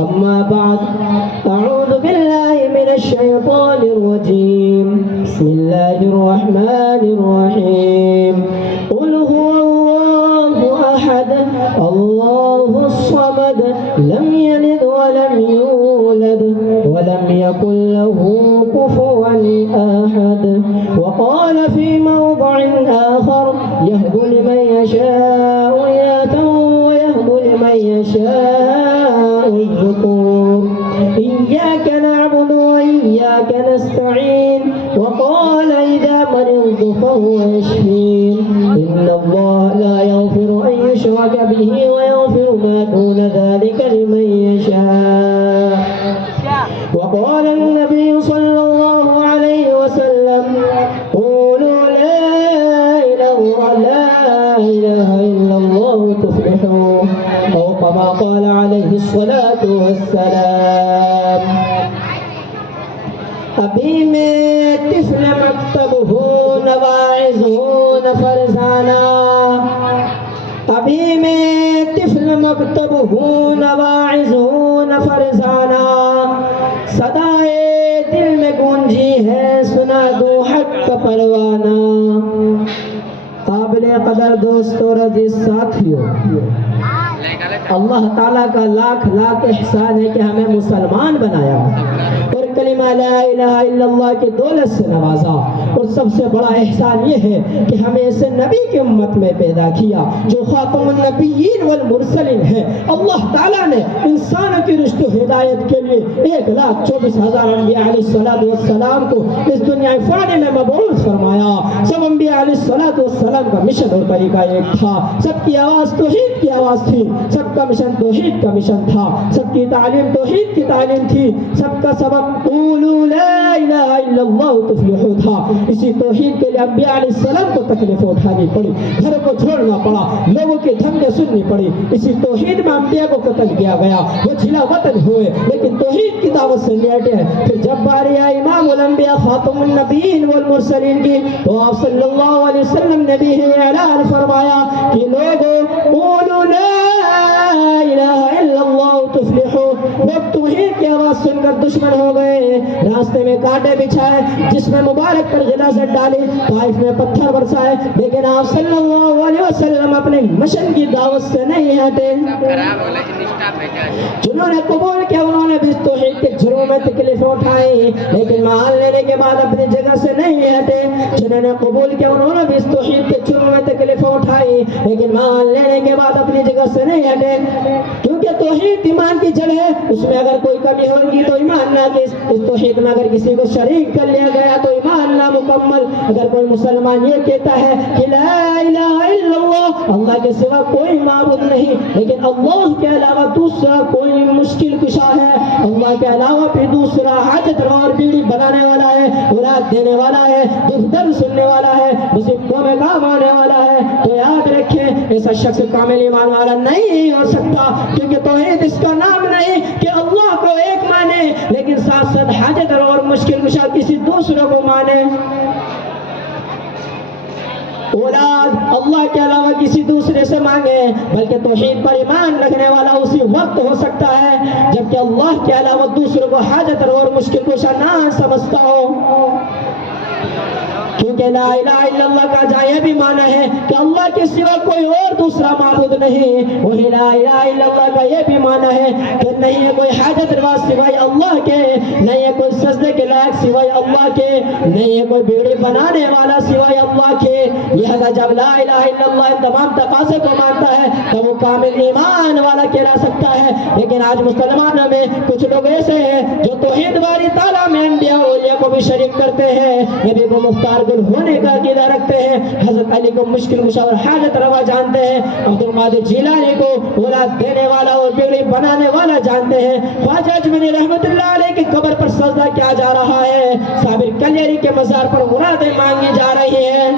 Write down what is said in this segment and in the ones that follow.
أما بعد أعوذ بالله من الشيطان الرجيم بسم الله الرحمن الرحيم قل هو الله أحد الله الصمد لم يلد ولم يولد ولم يكن له كفوا أحد. وقال في موضع آخر يهب لمن يشاء إناثا ويهب لمن يشاء الذكور إياك نعبد وإياك نستعين. وقال إذا مرضت فهو يشفين. إن الله لا يغفر أن يشرك به ويغفر ما دون ذلك لمن يشاء. وقال النبي صلى الله عليه وسلم قولوا لا إله إلا الله تفلحوا أو كما قال عليه الصلاة والسلام. ابھی میں طفل مکتب ہوں نواعظ ہوں فرزانہ. ابھی میں طفل مکتب ہوں نواعظ ہوں فرزانہ. صدائے دل میں گونجی ہے سنا دو حق کا پروانہ. قابل قدر دوستو عزیز ساتھیو، اللہ تعالیٰ کا لاکھ لاکھ احسان ہے کہ ہمیں مسلمان بنایا اور کلمہ لا الہ الا اللہ کی دولت سے نوازا. اور سب سے بڑا احسان یہ ہے کہ ہمیں اسے نبی کی امت میں پیدا کیا جو خاتم النبیین والمرسلین ہے. اللہ تعالیٰ نے انسانوں کی رشد و ہدایت کے لیے 1,24,000 انبیاء علیہ السلام کو اس دنیا فانی میں مبعوث فرمایا. سب انبیاء علیہ السلام کا مشن اور طریقہ ایک تھا. سب کی آواز توحید کی آواز تھی. سب کا مشن توحید کا مشن تھا. سب کی تعلیم توحید کی تعلیم تھی. سب کا سبق قولوا لا الہ الا اللہ تفلحوا تھا. اسی توحید کے لیے انبیاء علیہ السلام کو تکلیف اٹھانی پڑی، گھر کو چھوڑنا پڑا، لوگوں کی دھمکیاں سننی پڑی. اسی توحید میں انبیاء کو قتل کیا گیا. وہ جلا وطن ہوئے لیکن توحید کی دعوت سے لیٹے. پھر جب باری آئی امام الانبیاء خاتم النبیین والمرسلین کی تو آپ صلی اللہ علیہ وسلم نے بھی اعلان فرمایا کہ لوگوں قولوا لا الہ الا اللہ تفلحوا. لوگ توحید کی آواز سن کر دشمن ہو گئے، راستے میں کانٹے بچھائے، جس میں مبارک پر غلاظت ڈالی، طائف میں پتھر برسائے، لیکن آپ صلی اللہ علیہ وسلم اپنے مشن کی دعوت سے نہیں ہٹے. جنہوں نے قبول کیا انہوں نے بھی توحید کے جرم میں تکلیف اٹھائی لیکن مان لینے کے بعد اپنی جگہ سے نہیں ہٹے. جنہوں نے قبول کیا انہوں نے بھی توحید کے جرم میں تکلیف اٹھائی لیکن مان لینے کے بعد اپنی جگہ سے نہیں ہٹے. کیونکہ توحید ایمان کی جڑ ہے، اس میں اگر کوئی کمی ہوگی تو ایمان نہ. اس توحید میں اگر کسی کو شریک کر لیا گیا تو ایمان نہ مکمل. اگر کوئی مسلمان یہ کہتا ہے کہ لا الہ الا اللہ، اللہ کے سوا کوئی معبود نہیں، لیکن اللہ کے علاوہ دوسرا کوئی مشکل کشا ہے، اللہ کے علاوہ پھر دوسرا حاجت روا اور بیڑی بنانے والا ہے، اولاد دینے والا ہے، دکھ درد سننے والا ہے، مصیبتوں میں کام آنے والا ہے، تو یاد رکھیں ایسا شخص کامل ایمان والا نہیں ہو سکتا. کیونکہ توحید اس کا نام نہیں کہ اللہ کو ایک مانے لیکن ساتھ ساتھ حاجت اور مشکل کشا کسی دوسرے کو مانے. اولاد اللہ کے علاوہ کسی دوسرے سے مانگے، بلکہ توحید پر ایمان رکھنے والا اسی وقت ہو سکتا ہے جبکہ اللہ کے علاوہ دوسروں کو حاجت اور مشکل کشا نہ سمجھتا ہو. کیونکہ لا الہ الا اللہ کا جا یہ بھی معنی ہے کہ اللہ کے سوا کوئی اور دوسرا معبود نہیں. وہی لا الہ الا اللہ کا یہ بھی معنی ہے کہ نہیں ہے کوئی حاجت روا سوائے اللہ کے، نہیں ہے کوئی سجدے کے لائق سوائے اللہ کے، نہیں ہے کوئی بیڑی بنانے والا سوائے اللہ کے. لہذا جب لا الہ الا اللہ ان تمام تقاضے کو مانتا ہے تو وہ کامل ایمان والا کہلا سکتا ہے. لیکن آج مسلمانوں میں کچھ لوگ ایسے ہیں جو توحید والی تعالیٰ میں انبیاء اولیاء کو بھی شریک کرتے ہیں، نبی کو مختار گل ہونے کا عقیدہ رکھتے ہیں، حضرت علی کو مشکل کشا اور حاجت روا جانتے ہیں، عبد القادر جیلانی کو اولاد دینے والا اور بیڑی بنانے والا جانتے ہیں، خواجہ اجمیری رحمت اللہ علیہ کی قبر پر سجدہ کیا جا رہا ہے، صابر کلیری کے مزار پر مرادیں مانگی جا رہی ہیں.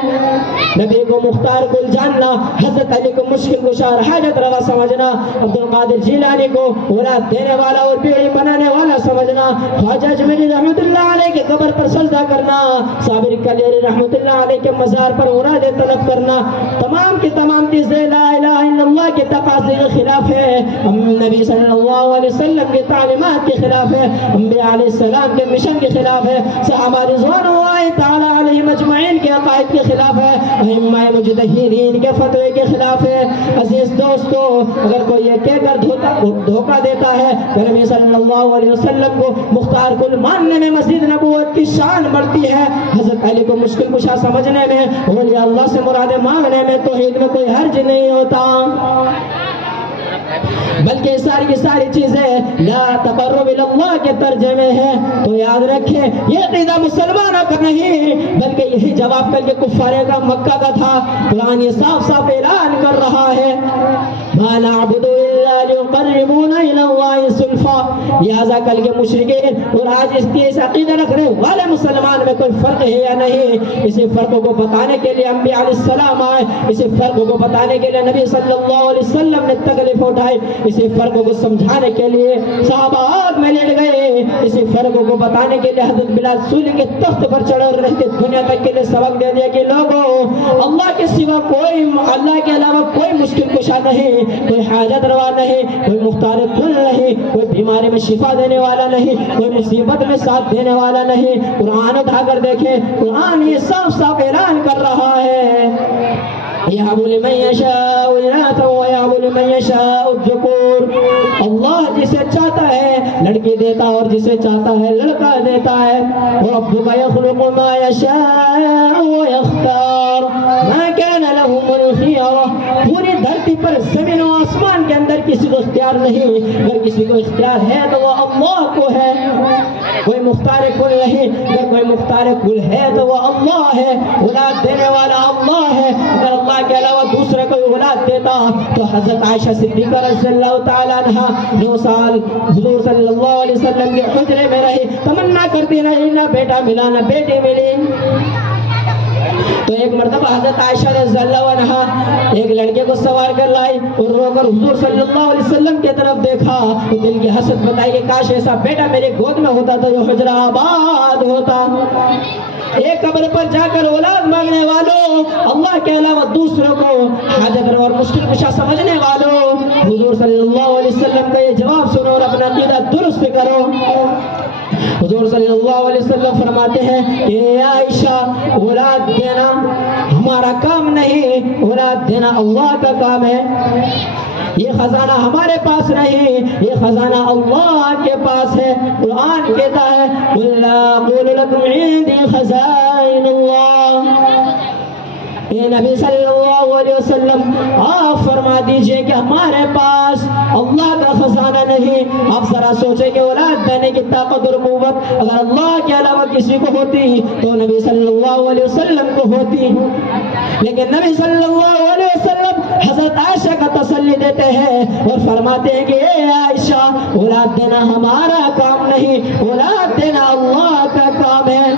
نبی کو مختار گل جاننا، حضرت علی کو مشکل کشا اور حاجت روا سمجھنا، عبد القادر جیلانی کو اولاد دینے والا اور بیڑی بنانے والا سمجھنا، خواجہ اجمیری رحمت اللہ علیہ کے قبر پر سجدہ کرنا، صابر کلیری رحمت اللہ علیہ کے مزار پر مراد طلب کرنا، تمام کی تمام چیزیں لا الہ الا اللہ کے تقاضے کے خلاف ہے، نبی صلی اللہ علیہ وسلم کی تعلیمات کے خلاف ہے، انبیاء علیہ السلام کے مشن کے خلاف ہے، صحابہ رضوان اللہ تعالی علیہم اجمعین کے عقائد کے خلاف ہے، ائمہ مجتہدین کے فتوے کے خلاف ہے۔ عزیز دوستو، اگر کوئی یہ کہہ کر دھوکہ دیتا ہے کہ نبی صلی اللہ علیہ وسلم کو مختار کل ماننے میں مزید نبوت کی شان بڑھتی ہے، حضرت علی کو مشکل کشا سمجھنے میں، اولیاء اللہ سے مرادیں مانگنے میں توحید میں کوئی حرج نہیں ہوتا، بلکہ ساری کی ساری چیزیں لا تقرب اللہ کے ترجمے ہیں۔ تو یاد رکھیں یہ عقیدہ مسلمانوں کا نہیں، بلکہ یہی جواب کل کے کفار کا مکہ کا تھا۔ قرآن یہ صاف صاف اعلان کر رہا ہے ما نعبد الا ليقربونا الى الله زلفى، لہذا کل کے مشرکین اور آج اس کی اس عقیدہ رکھنے والے مسلمان میں کوئی فرق ہے یا نہیں، اسی فرق کو بتانے کے لیے انبیاء علیہ السلام آئے، اسی فرق کو بتانے کے لیے نبی صلی اللہ علیہ وسلم نے تکلیف اٹھائی، اسی فرق کو سمجھانے کے لیے صحابہ آگ میں لیٹ گئے، اسی فرق کو بتانے کے لیے حضرت بلال سولی کے تخت پر چڑھ اور رہتے دنیا تک کے لیے سبق دے دیا کہ لوگوں اللہ کے سوا کوئی، اللہ کے علاوہ کوئی مشکل کشا نہیں، کوئی حاجت روا نہیں، کوئی مختار کل نہیں، کوئی بیماری میں شفا دینے والا نہیں، کوئی مصیبت میں ساتھ دینے والا نہیں۔ قرآن اٹھا کر دیکھیں، قرآن یہ صاف صاف اعلان کر رہا ہے يَهَبُ لِمَن يَشَاءُ إِنَاثًا وَيَهَبُ لِمَن يَشَاءُ الذُّكُورَ، اللہ جسے چاہتا ہے لڑکی دیتا اور جسے چاہتا ہے لڑکا دیتا ہے۔ وَرَبُّكَ يَخْلُقُ مَا يَشَاءُ وَيَخْتَارُ مَا كَانَ لَهُمُ الْخِيَرَةُ، پوری دھرتی پر زمین و آسمان کے اندر کسی کو اختیار نہیں، اگر کسی کو اختیار ہے تو وہ اللہ کو ہے، کوئی مختار کل نہیں، اگر کوئی مختار کل ہے تو وہ اللہ ہے، اولاد دینے والا اللہ ہے، اگر اللہ کے علاوہ دوسرے کوئی اولاد دیتا تو حضرت عائشہ صدیقہ رضی اللہ تعالیٰ عنہ 9 سال حضور صلی اللہ علیہ وسلم کے حجرے میں رہی، تمنا کرتی رہی نہ بیٹا ملا نہ بیٹی ملی۔ تو ایک مرتبہ حضرت عائشہ رضی اللہ عنہ ایک لڑکے کو سوار کر لائی اور رو کر حضور صلی اللہ علیہ وسلم کی طرف دیکھا تو دل کی حسرت بتائی کہ کاش ایسا بیٹا میرے گود میں ہوتا تو یہ حجرہ آباد ہوتا۔ ایک قبر پر جا کر اولاد مانگنے والوں، اللہ کے علاوہ دوسروں کو حاجت روا اور مشکل کشا سمجھنے والوں، حضور صلی اللہ علیہ وسلم کا یہ جواب سنو اور اپنا عقیدہ درست کرو۔ حضور صلی اللہ علیہ وسلم فرماتے ہیں کہ اے عائشہ، اولاد دینا ہمارا کام نہیں، اولاد دینا اللہ کا کام ہے، یہ خزانہ ہمارے پاس نہیں، یہ خزانہ اللہ کے پاس ہے۔ قرآن کہتا ہے قُلْ لَا أَقُولُ لَكُمْ عِندِي خَزَائِنُ اللَّهِ، اے نبی صلی اللہ علیہ وسلم آپ فرما دیجئے کہ ہمارے پاس اللہ کا خزانہ نہیں۔ آپ ذرا سوچیں کہ اولاد دینے کی طاقت اور قوت اگر اللہ کے علاوہ کسی کو ہوتی تو نبی صلی اللہ علیہ وسلم کو ہوتی، لیکن نبی صلی اللہ علیہ وسلم حضرت عائشہ کا تسلی دیتے ہیں اور فرماتے ہیں کہ اے عائشہ، اولاد دینا ہمارا کام نہیں، اولاد دینا اللہ کا کام ہے۔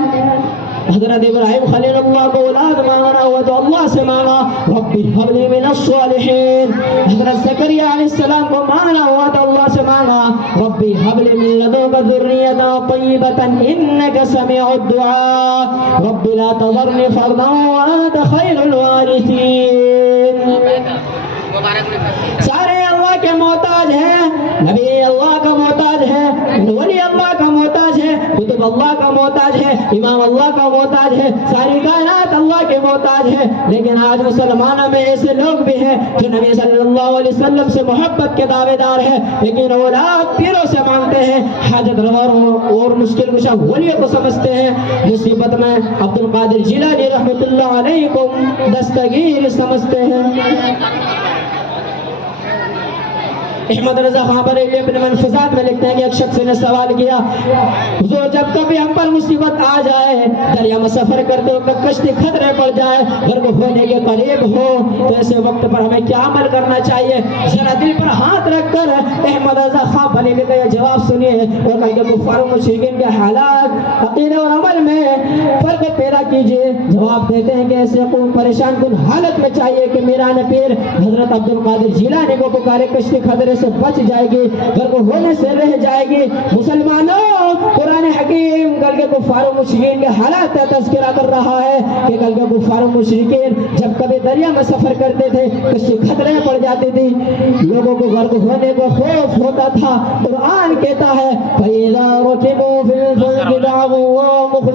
حضرت ابراہیم خلیل اللہ کو اولاد مانگنا ہوا تو اللہ سے مانگا ربی ہب لی من الصالحین، حضرت زکریا علیہ السلام کو مانگنا ہوا تو اللہ سے مانگا ربی ہب لی من لدنک ذریۃ طیبۃ انک سمیع الدعاء ربی لا تذرنی فردا وانت خیر الوارثین۔ سارے اللہ کے محتاج ہیں، نبی اللہ کا محتاج ہے، ولی اللہ کا محتاج ہے، کتب اللہ کا محتاج ہے، امام اللہ کا محتاج ہے، ساری کائنات اللہ کے محتاج ہے۔ لیکن آج مسلمانوں میں ایسے لوگ بھی ہیں جو نبی صلی اللہ علیہ وسلم سے محبت کے دعوے دار ہیں، لیکن اولاد پیروں سے مانگتے ہیں، حاجت روا اور مشکل کشا ولیوں کو سمجھتے ہیں، مصیبت میں عبد القادر جیلانی رحمۃ اللہ علیہ کو دستگیر سمجھتے ہیں۔ احمد رضا خان بریلوی اپنے منفذات میں لکھتے ہیں کہ ایک شخص نے سوال کیا حضور جب کبھی ہم پر مصیبت آ جائے، دریا میں سفر کرتے ہو کشتی خطرے پڑ جائے، غرق ہونے کے قریب ہو تو ایسے وقت پر ہمیں کیا عمل کرنا چاہیے؟ ذرا دل پر ہاتھ رکھ کر احمد رضا خان بریلوی کا یہ جواب سنیے اور کل کے کفار و مشرکین کے حالات عقیدے اور عمل میں فرق پیدا کیجیے۔ جواب دیتے ہیں کہ ایسے پریشان کن حالت میں چاہیے کہ میران پیر حضرت عبد القادر جیلانی کو پکارے، کشتی خطرے ہونے سے بچ جائے گی، غرق ہونے سے رہ جائے گی۔ مسلمانوں، قرآن حکیم کل کے کفار و مشرکین کے حالات کا تذکرہ کر رہا ہے کہ کل کے کفار و مشرکین جب کبھی دریا میں سفر کرتے تھے کشتی خطرے میں پڑ جاتی تھی، لوگوں کو غرق ہونے کا خوف ہوتا تھا۔ قرآن کہتا ہے فَإِذَا رَكِبُوا فِي الْفُلْكِ دَعَوُا اللَّهَ